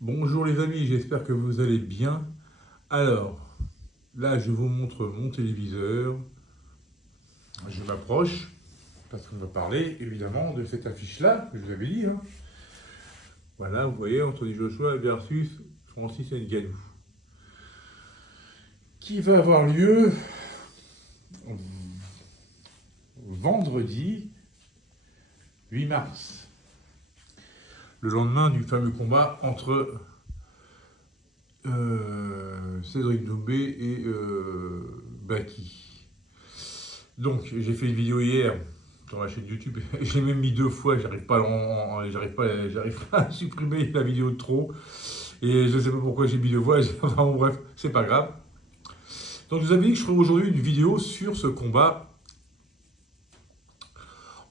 Bonjour les amis, j'espère que vous allez bien. Alors, là je vous montre mon téléviseur. Je m'approche, parce qu'on va parler évidemment de cette affiche-là, que je vous avais dit. Voilà, vous voyez, Anthony Joshua versus Francis Ngannou. Qui va avoir lieu vendredi 8 mars. Le lendemain du fameux combat entre Cédric Doumbé et Baki. Donc, j'ai fait une vidéo hier sur ma chaîne YouTube. Je l'ai même mis 2 fois. J'arrive pas à supprimer la vidéo de trop. Et je ne sais pas pourquoi j'ai mis 2 fois. Enfin, bon, bref, c'est pas grave. Donc, je vous avais dit que je ferai aujourd'hui une vidéo sur ce combat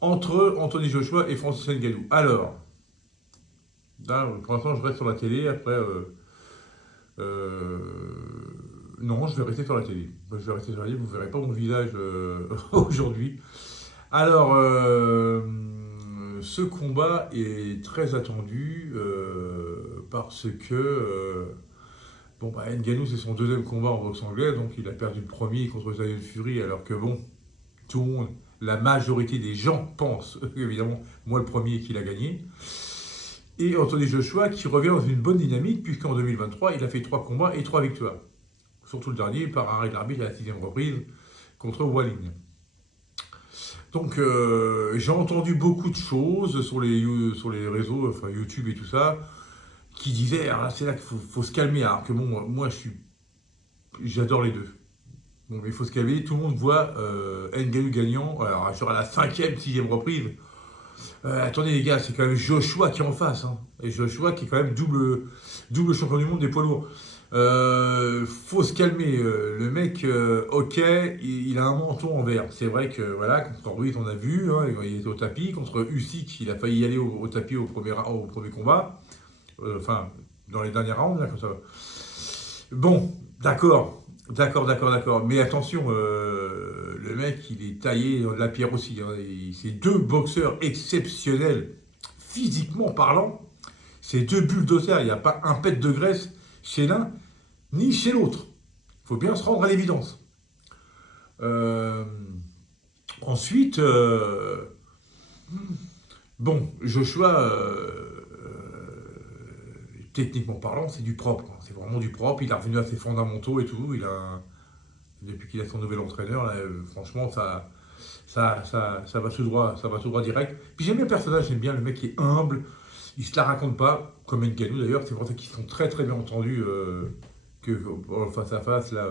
entre Anthony Joshua et Francis Ngannou. Alors, là, pour l'instant, je reste sur la télé. Après, non, je vais rester sur la télé. Je vais rester sur la télé. Vous ne verrez pas mon visage aujourd'hui. Alors, ce combat est très attendu parce que Ngannou c'est son deuxième combat en boxe anglaise, donc il a perdu le premier contre Tyson Fury, alors que bon, tout le monde, la majorité des gens pensent, évidemment, moi le premier qu'il a gagné. Et Anthony Joshua qui revient dans une bonne dynamique, puisqu'en 2023, il a fait 3 combats et 3 victoires. Surtout le dernier, par arrêt de l'arbitre à la 6e reprise, contre Wallin. Donc j'ai entendu beaucoup de choses sur les réseaux, enfin YouTube et tout ça, qui disaient, alors là c'est là qu'il faut se calmer, alors que bon, moi j'adore les deux. Bon, mais il faut se calmer, tout le monde voit Ngannou gagnant, alors sur la 5e, 6e reprise. Attendez les gars, c'est quand même Joshua qui est en face, hein. Et Joshua qui est quand même double champion du monde des poids lourds. Faut se calmer, le mec, ok, il a un menton en verre. C'est vrai que voilà, contre Ruiz on a vu, hein, il était au tapis. Contre Usyk, il a failli y aller au tapis au premier combat. Enfin, dans les derniers rounds, là, comme ça. Bon, d'accord. Mais attention, le mec, il est taillé dans de la pierre aussi, hein. C'est 2 boxeurs exceptionnels, physiquement parlant. C'est 2 bulldozers, il n'y a pas un pet de graisse chez l'un ni chez l'autre. Il faut bien se rendre à l'évidence. Euh, ensuite, bon, Joshua, techniquement parlant, c'est du propre, quoi. C'est vraiment du propre. Il est revenu à ses fondamentaux et tout. Depuis qu'il a son nouvel entraîneur, là, franchement, ça va tout droit, direct. Puis j'aime bien le personnage, j'aime bien le mec qui est humble. Il se la raconte pas, comme Ngannou d'ailleurs. C'est pour ça qu'ils sont très très bien entendus face à face, là,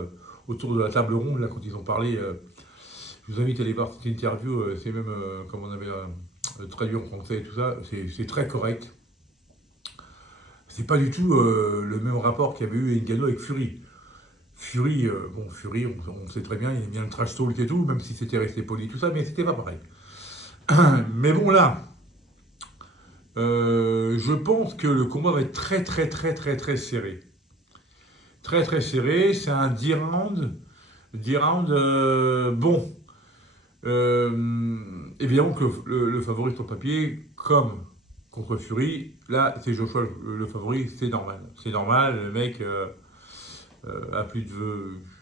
autour de la table ronde, là, quand ils ont parlé. Je vous invite à aller voir cette interview. C'est même, comme on avait traduit en français et tout ça, c'est très correct. C'est pas du tout le même rapport qu'il y avait eu Ngannou avec Fury. Fury, on sait très bien, il aime bien le trash talk et tout, même si c'était resté poli, tout ça, mais c'était pas pareil. Mais bon, là, je pense que le combat va être très, très, très, très, très serré. Très, très serré. C'est un 10 rounds. 10 rounds, bon. Évidemment que le favori sur papier, comme contre Fury, là, c'est Joshua le favori, c'est normal. C'est normal, le mec a plus de.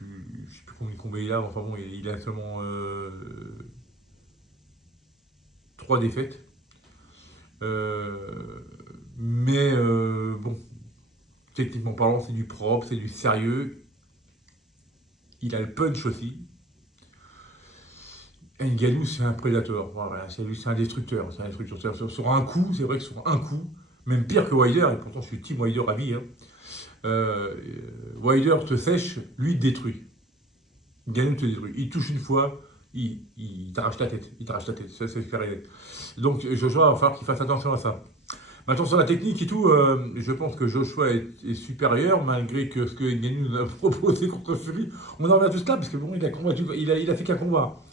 Je ne sais plus combien il a, enfin bon, il a seulement 3 défaites. Mais bon, techniquement parlant, c'est du propre, c'est du sérieux. Il a le punch aussi. Ngannou, c'est un prédateur. Voilà, lui, c'est un destructeur. C'est un destructeur. Sur un coup, c'est vrai que sur un coup, même pire que Wilder, et pourtant je suis team Wilder à vie, hein. Wilder te sèche, lui il te détruit. Ngannou te détruit. Il touche une fois, il t'arrache la tête. Ça, c'est clair et net. Donc Joshua va falloir qu'il fasse attention à ça. Maintenant sur la technique et tout, je pense que Joshua est supérieur, malgré que ce que Ngannou nous a proposé contre Fury. On en revient tous là, parce que bon, il a fait qu'un combat.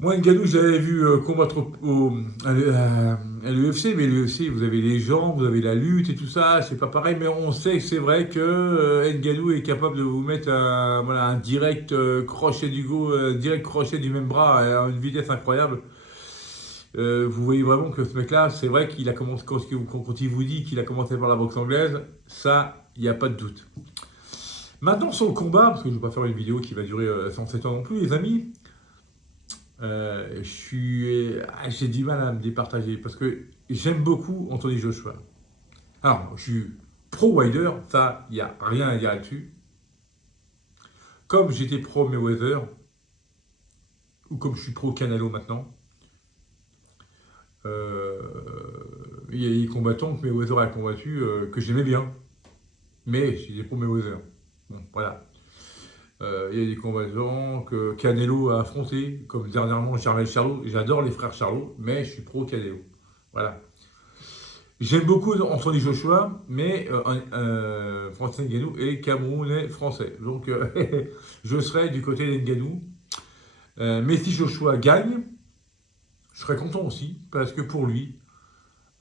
Moi, Ngannou, je l'avais vu combattre à l'UFC, mais l'UFC, vous avez les jambes, vous avez la lutte et tout ça, c'est pas pareil, mais on sait que c'est vrai que Ngannou est capable de vous mettre un direct crochet du go, direct crochet du même bras à une vitesse incroyable. Vous voyez vraiment que ce mec-là, c'est vrai qu'il a commencé, quand il vous dit qu'il a commencé par la boxe anglaise, ça, il n'y a pas de doute. Maintenant, sur le combat, parce que je ne vais pas faire une vidéo qui va durer 107 ans non plus, les amis, j'ai du mal à me départager parce que j'aime beaucoup Anthony Joshua. Alors, je suis pro-Wilder, ça, il n'y a rien à dire là-dessus. Comme j'étais pro-Mayweather, ou comme je suis pro-Canelo maintenant, il y a des combattants que Mayweather a combattu que j'aimais bien. Mais j'étais pro-Mayweather. Bon, voilà. Il y a des combattants que Canelo a affronté, comme dernièrement Jermel Charlo. J'adore les frères Charlo, mais je suis pro-Canelo. Voilà. J'aime beaucoup Anthony Joshua, mais Francis Ngannou est camerounais français. Donc je serai du côté d'Ngannou. Mais si Joshua gagne, je serais content aussi, parce que pour lui,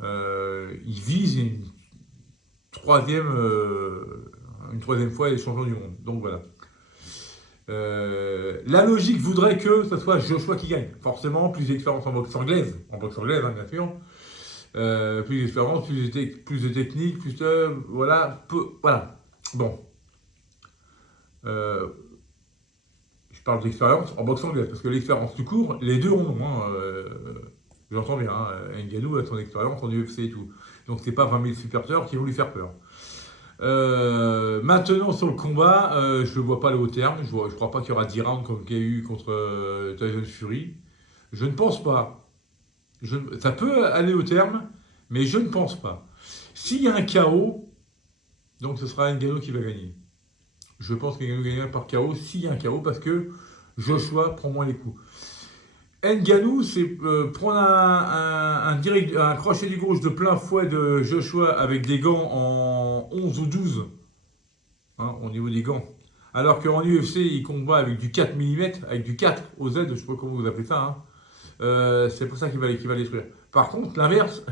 il vise une troisième fois les champions du monde. Donc voilà. La logique voudrait que ce soit Joshua qui gagne. Forcément, plus d'expérience en boxe anglaise, hein, bien sûr. Plus d'expérience, plus de technique, plus de... Voilà. Voilà. Bon. Je parle d'expérience en boxe anglaise, parce que l'expérience tout court, les deux en ont. Hein, j'entends bien. Hein, Ngannou a son expérience en UFC et tout. Donc c'est pas 20 000 supporters qui vont lui faire peur. Maintenant sur le combat, je ne vois pas le haut terme. Je ne crois pas qu'il y aura 10 rounds comme il y a eu contre Tyson Fury. Je ne pense pas. Ça peut aller au terme, mais je ne pense pas. S'il y a un KO, donc ce sera Ngannou qui va gagner. Je pense que Ngannou gagnera par KO s'il y a un KO parce que Joshua prend moins les coups. Ngannou, c'est prendre un crochet du gauche de plein fouet de Joshua avec des gants en 11 ou 12, hein, au niveau des gants. Alors qu'en UFC, il combat avec du 4 mm, avec du 4 au Z, je ne sais pas comment vous appelez ça. Hein. C'est pour ça qu'il va détruire. Par contre, l'inverse,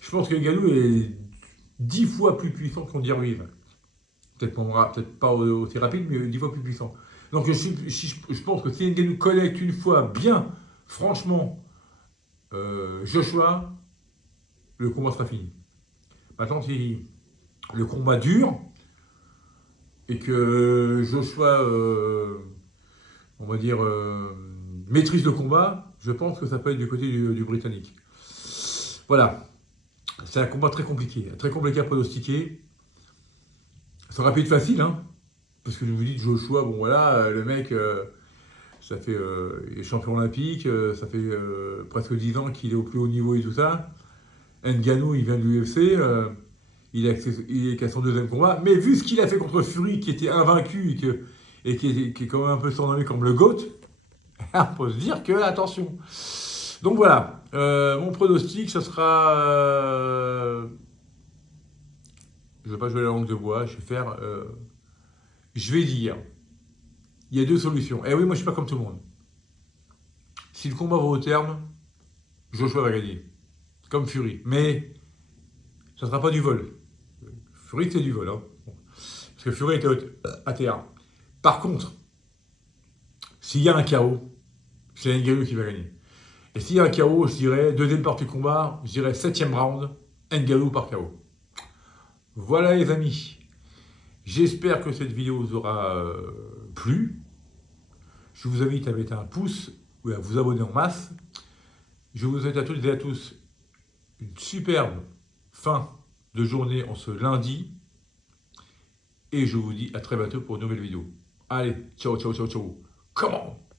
je pense que Ngannou est 10 fois plus puissant qu'Andy Ruiz. Peut-être pas aussi rapide, mais 10 fois plus puissant. Donc je pense que si Ngannou collecte une fois bien, franchement, Joshua, le combat sera fini. Maintenant, si le combat dure et que Joshua, on va dire, maîtrise le combat, je pense que ça peut être du côté du Britannique. Voilà. C'est un combat très compliqué à pronostiquer. Ça aurait pu être facile, hein. Parce que je vous dis, Joshua, bon voilà, le mec, ça fait, il est champion olympique, ça fait presque 10 ans qu'il est au plus haut niveau et tout ça. Ngannou, il vient de l'UFC, il est qu'à son deuxième combat. Mais vu ce qu'il a fait contre Fury, qui était invaincu et qui est quand même un peu surnommé comme le GOAT, on peut se dire que, attention. Donc voilà, mon pronostic, ça sera... je ne vais pas jouer la langue de bois, je vais faire... je vais dire, il y a deux solutions. Eh oui, moi je ne suis pas comme tout le monde. Si le combat va au terme, Joshua va gagner. Comme Fury. Mais ça ne sera pas du vol. Fury, c'est du vol. Hein. Parce que Fury était à terre. Par contre, s'il y a un KO, c'est Ngannou qui va gagner. Et s'il y a un KO, je dirais, deuxième partie du combat, je dirais 7e round, Ngannou par KO. Voilà les amis. J'espère que cette vidéo vous aura plu. Je vous invite à mettre un pouce ou à vous abonner en masse. Je vous souhaite à toutes et à tous une superbe fin de journée en ce lundi. Et je vous dis à très bientôt pour une nouvelle vidéo. Allez, ciao, ciao, ciao, ciao. Come on!